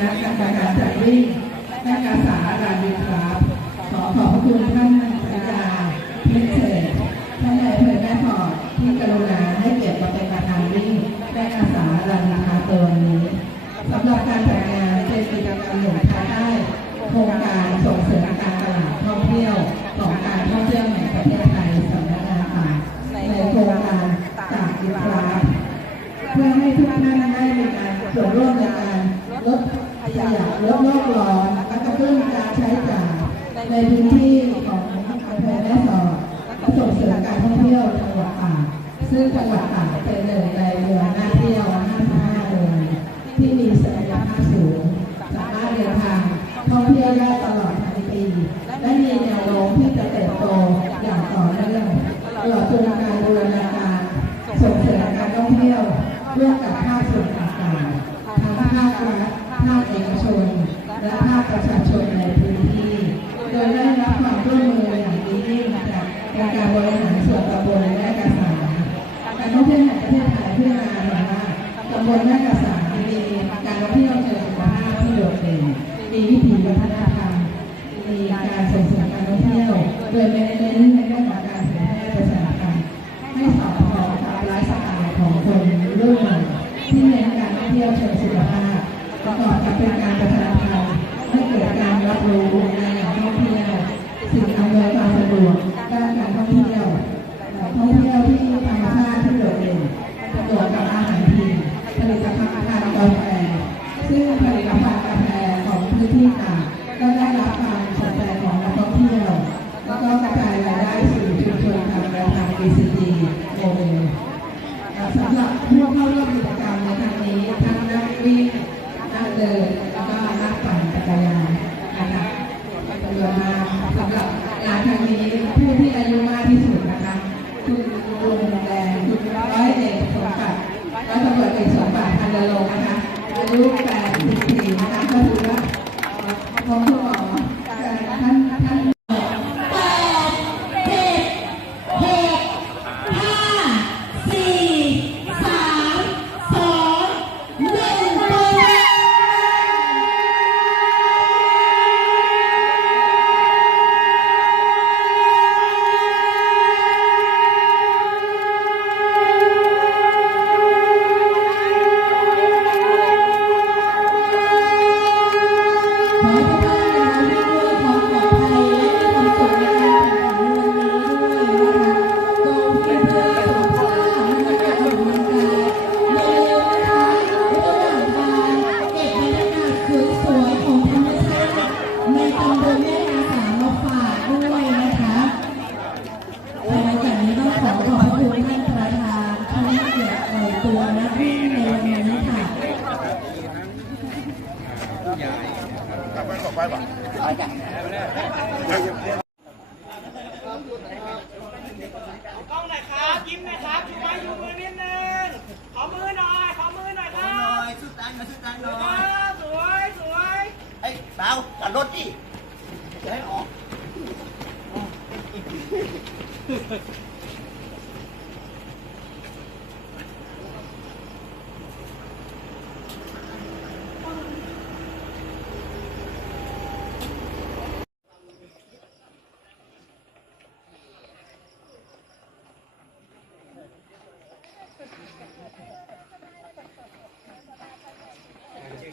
ณะกรรมการจัดวิ่งและการสาราดีครับขอขอบคุณท่านอาจารย์เพชรเศษท่านนายอำเภอแม่สอที่กรุณาให้เกียรติมาเป็นประธานวิ่งและอาสาราดีครับตัวนี้สำหรับการจัดงานเป็นกิจกรรมหนึ่งภายใต้โครงการส่งเสริมการตลาดท่องเที่ยวของการท่องเที่ยวแห่งประเทศไทยสำนักงานต่างในโครงการตากดีครับเพื่อให้ทุกท่านได้มีการส่วนร่วมในการลด ขยะลดโลกร้อนและกระตุ้นการใช้จ่ายในพื้นที่ของอำเภอแม่สอดส่งเสริมการท่องเที่ยวจังหวัดตากซึ่งจังหวัดตากเป็นหนึ่งในเมืองน่าเที่ยว55เมืองที่มีศักยภาพสูงสามารถเดินทางท่องเที่ยวได้ตลอดทั้งปีและมีแนวโน้มที่จะเติบโตอย่างต่อเนื่องตลอดจนการบูรณาการส่งเสริมการท่องเที่ยวร่วมกับภาคส่วนต่างๆทั้งภาครัฐ ภาคเอกชน และภาคประชาชนในพื้นที่ โดยได้รับความร่วมมืออย่างดียิ่งจากองค์การบริหารส่วนตำบลและกษาการท่องเที่ยวแห่งประเทศไทยพิจารณานว่าตำบลแม่กษามีกา ก่อนจะเป็นการประชาน ลุงแดงคุณร้อยเอกสมบัติร้อยตำรวจเอกสมบัติพันละโลนะคะอายุ84นะคะก็ถือว่าของคุณหมอ ขอ กล้องหน่อยครับยิ้มหน่อยครับชูไม้ชูมือนิดนึงขอมือหน่อยขอมือหน่อยครับหน่อยสุดตังค์มาสุดตังค์หน่อคยรับสวยสวยเอ้ยเปล่าตัดรถดิจะให้ออก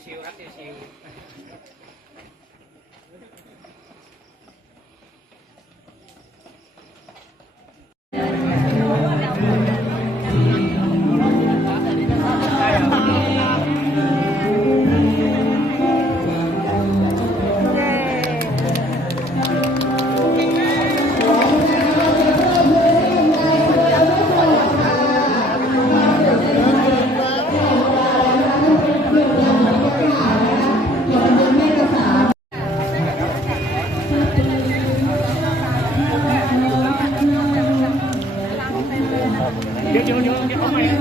ชิวๆครับชิวเ don't know.